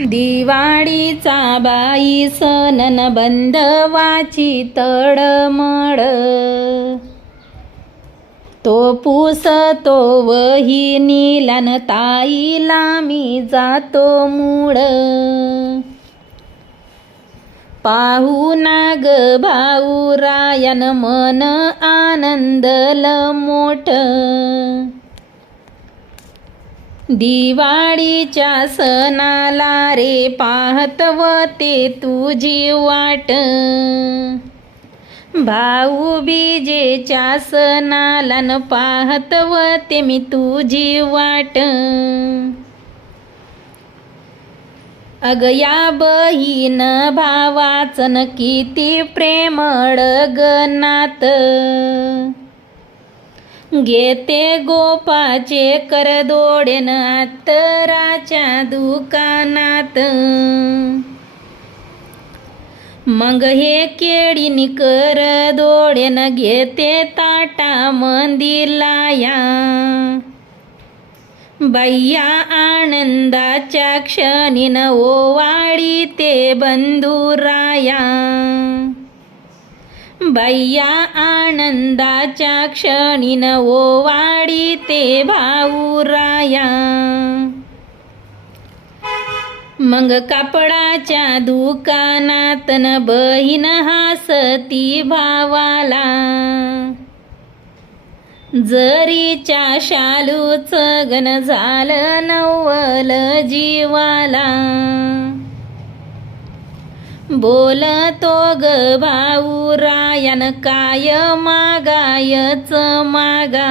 दिवाळीचा बाई सण बंधवाची तळमळ, तो पुसतो वहिनीला न ताईला मी जातो मूळ. पाहुणा ग भाऊरायन मन आनंदल मोठ, दिवाळीच्या सणाला रे पाहतवते तुझी वाट. भाऊबीजेच्या सणाला न पाहतवते मी तुझी वाट. अग या बहीण भावाचन किती प्रेमळ गनात, घेते गोपाचे करदोडेन अत्तराच्या दुकानात. मग हे केळीनी करदोडेन घेते ताटा मंदिलाया. बाह्या आनंदाच्या क्षणीन ओवाळी ते बंधुराया. बाह्या आनंदाच्या क्षणीन ओवाळी ते भाऊराया. मग कापडाच्या दुकानातन बहीण हासती भावाला. जरीच्या शालूच गण झालं नवल जीवाला. बोलतो ग भाऊरायन काय मागायच मागा.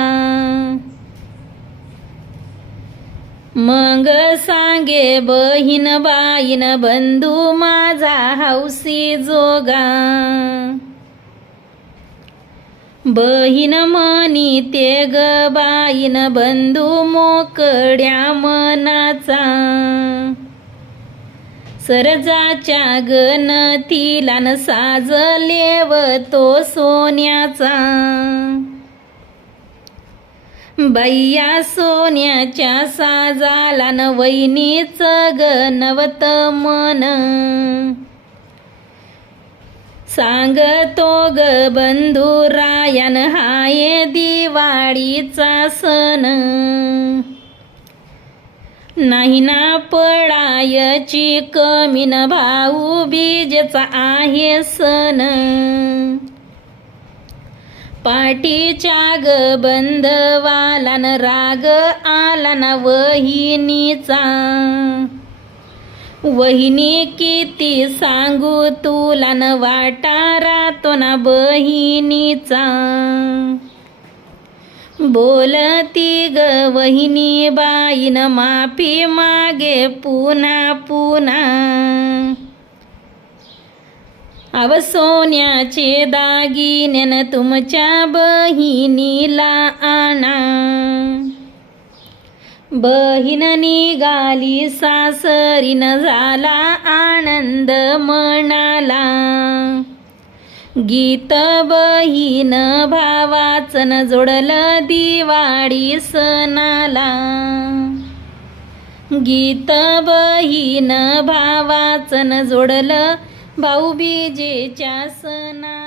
मग सांगे बहीण बाईन बंधू माझा हौसी जोगा. बहीण म्हणी ते ग बाईन बंधू मोकड्या मनाचा. सरजाच्या गणतीला न साजलेव तो सोन्याचा. बाह्या सोन्याच्या साजाला न वहिनीच गणवत मन. सांगतो ग बंधुरायन हाये दिवाळीचा सण. नाही ना पडायची कमी न भाऊबीजेचा आहे सण. पाठीच्या ग बंधवाला न राग आला ना वहिनीचा. वहिनी किती सांगू तुला न वाटारा तो ना बहिणीचा. बोलती ग वहिनी बाईन माफी मागे पुन्हा पुन्हा. अव सोन्याचे दागिने तुमच्या बहिणीला आणा. बहीण निघाली सासरीन झाला आनंद मनाला. गीत बहीण भावाचन जोडलं दिवाळी सणाला. गीत बहीण भावाचन जोडलं भाऊबीजेच्या सणाला.